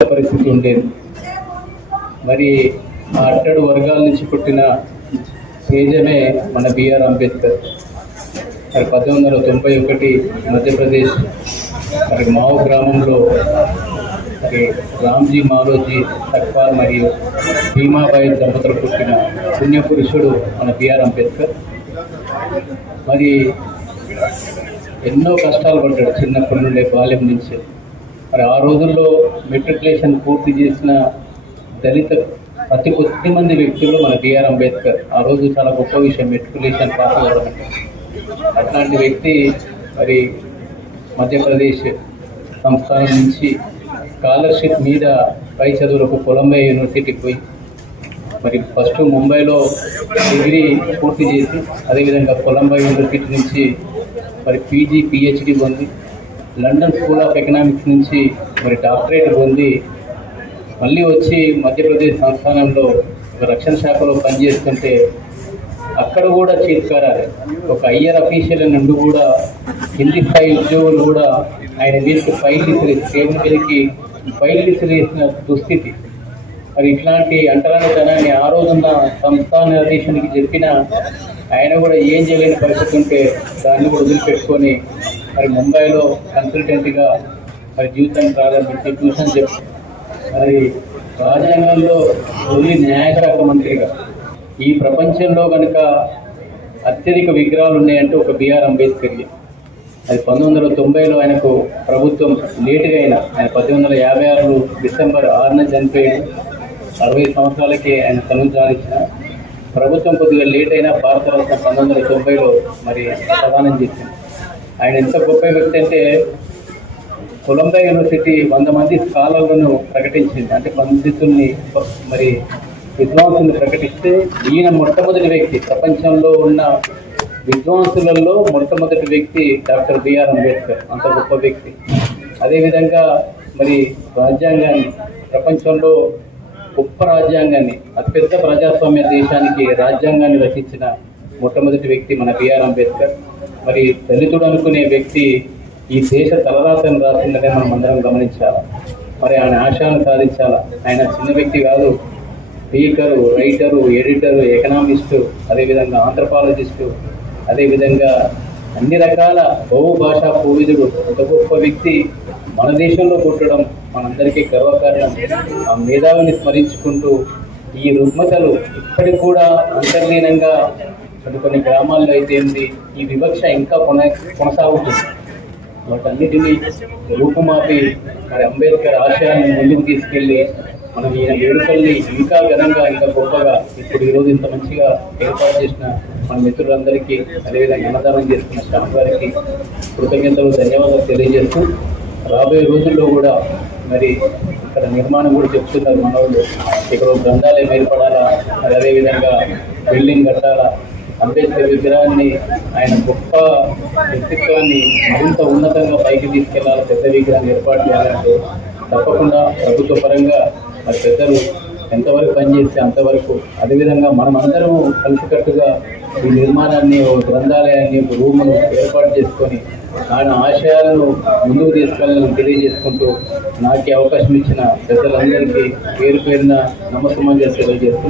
పరిస్థితి ఉండేది. మరి ఆ అట్టడు వర్గాల నుంచి పుట్టిన తేజమే మన బిఆర్ అంబేద్కర్. మరి 1991 మధ్యప్రదేశ్ మరి మావు గ్రామంలో మరి రామ్జీ మాలోజీ తక్వార్ మరియు భీమాబాయి దంపతులు పుట్టిన పుణ్యపురుషుడు మన బిఆర్ అంబేద్కర్. మరి ఎన్నో కష్టాలు పడ్డాడు చిన్నప్పటి నుండే, బాల్యం నుంచి. మరి ఆ రోజుల్లో మెట్రికులేషన్ పూర్తి చేసిన దళిత అతి కొద్ది మంది వ్యక్తులు మన బిఆర్ అంబేద్కర్. ఆ రోజు చాలా గొప్ప విషయం మెట్రికులేషన్ పాస్ అవ్వడం. అట్లాంటి వ్యక్తి మరి మధ్యప్రదేశ్ సంస్థానం నుంచి స్కాలర్షిప్ మీద పై చదువులకు కొలంబియా యూనివర్సిటీకి పోయి మరి ఫస్ట్ ముంబైలో డిగ్రీ పూర్తి చేసి అదేవిధంగా కొలంబియా యూనివర్సిటీ నుంచి మరి పీజీ పిహెచ్డి పొంది లండన్ స్కూల్ ఆఫ్ ఎకనామిక్స్ నుంచి మరి డాక్టరేట్ పొంది మళ్ళీ వచ్చి మధ్యప్రదేశ్ సంస్థానంలో ఒక రక్షణ శాఖలో పనిచేస్తుంటే అక్కడ కూడా చేతికారాలి. ఒక ఐఆర్ అఫీషియల్ నుండి కూడా కింది స్థాయి ఉద్యోగులు కూడా ఆయన మీదకి ఫైల్ టేబుల్ మీదకి ఫైల్ విసిరేసిన దుస్థితి. మరి ఇట్లాంటి అంటరానితనాన్ని ఆ రోజున్న సంస్థాన అధ్యక్షునికి చెప్పిన ఆయన కూడా ఏం చేయలేని పరిస్థితి ఉంటే దాన్ని కూడా వదిలిపెట్టుకొని మరి ముంబైలో కన్సల్టెంట్గా మరి జీవితాన్ని ప్రారంభించి ట్యూషన్ చెప్పి మరి రాజ్యాంగంలో తొలి న్యాయశాఖ మంత్రిగా ఈ ప్రపంచంలో కనుక అత్యధిక విగ్రహాలు ఉన్నాయంటే ఒక బిఆర్ అంబేద్కర్కి. అది 1990లో ఆయనకు ప్రభుత్వం లేటుగా అయినా ఆయన 1856 డిసెంబర్ 6న చనిపోయాడు. 60 సంవత్సరాలకి ఆయన తనువు చాలించిన ప్రభుత్వం కొద్దిగా లేట్ అయినా భారతరత్న 1990లో మరి ప్రదానం చేసింది. ఆయన ఎంత గొప్ప వ్యక్తి అంటే కొలంబియా యూనివర్సిటీ 100 మంది స్కాలర్లను ప్రకటించింది, అంటే పండితుల్ని మరి విద్వాంసుల్ని ప్రకటిస్తే ఈయన మొట్టమొదటి వ్యక్తి, ప్రపంచంలో ఉన్న విద్వాంసులలో మొట్టమొదటి వ్యక్తి డాక్టర్ బిఆర్ అంబేద్కర్. అంత గొప్ప వ్యక్తి. అదేవిధంగా మరి రాజ్యాంగాన్ని, ప్రపంచంలో గొప్ప రాజ్యాంగాన్ని, అతిపెద్ద ప్రజాస్వామ్య దేశానికి రాజ్యాంగాన్ని రచించిన మొట్టమొదటి వ్యక్తి మన బిఆర్ అంబేద్కర్. మరి దళితుడు అనుకునే వ్యక్తి ఈ దేశ తలరాతను రాసిందనే మనం అందరం గమనించాలి. మరి ఆయన ఆశయాన్ని సాధించాలా. ఆయన చిన్న వ్యక్తి కాదు, స్పీకరు, రైటరు, ఎడిటరు, ఎకనామిస్టు, అదేవిధంగా ఆంథ్రపాలజిస్టు, అదేవిధంగా అన్ని రకాల బహుభాషా కోవిదుడు. ఒక గొప్ప వ్యక్తి మన దేశంలో పుట్టడం మనందరికీ గర్వకారణం. ఆ మేధావిని స్మరించుకుంటూ ఈ రుగ్మతలు ఇప్పటికి కూడా అంతర్లీనంగా కొన్ని గ్రామాల్లో అయితే ఏంది ఈ వివక్ష ఇంకా కొనసాగుతుంది. వాటన్నిటినీ రూపుమాపి మరి అంబేద్కర్ ఆశయాన్ని ముందుకు తీసుకెళ్ళి మనం ఈయన వేడుకల్ని ఇంకా ఘనంగా ఇంకా గొప్పగా ఇప్పుడు ఈరోజు ఇంత మంచిగా ఏర్పాటు చేసిన మన మిత్రులందరికీ, అదేవిధంగా అన్నదానం చేస్తున్న స్టాఫ్ గారికి కృతజ్ఞతలు, ధన్యవాదాలు తెలియజేస్తూ రాబోయే రోజుల్లో కూడా మరి ఇక్కడ నిర్మాణం కూడా చెప్తున్నారు మన వాళ్ళు. ఇక్కడ గ్రంథాలయం ఏర్పడాలా, మరి అదేవిధంగా బిల్డింగ్ కట్టాలా, అంబేద్కర్ విగ్రహాన్ని, ఆయన గొప్ప వ్యక్తిత్వాన్ని మరింత ఉన్నతంగా పైకి తీసుకెళ్లాలి, పెద్ద విగ్రహాన్ని ఏర్పాటు చేయాలంటే తప్పకుండా ప్రభుత్వ పరంగా మరి పెద్దలు ఎంతవరకు పనిచేస్తే అంతవరకు, అదేవిధంగా మనం అందరం కలిసికట్టుగా ఈ నిర్మాణాన్ని, ఒక గ్రంథాలయాన్ని, ఒక రూమును ఏర్పాటు చేసుకొని ఆయన ఆశయాలను ముందుకు తీసుకెళ్ళాలని తెలియజేసుకుంటూ నాకు అవకాశం ఇచ్చిన పెద్దలందరికీ పేరు పేరున నమస్కారం తెలియజేస్తూ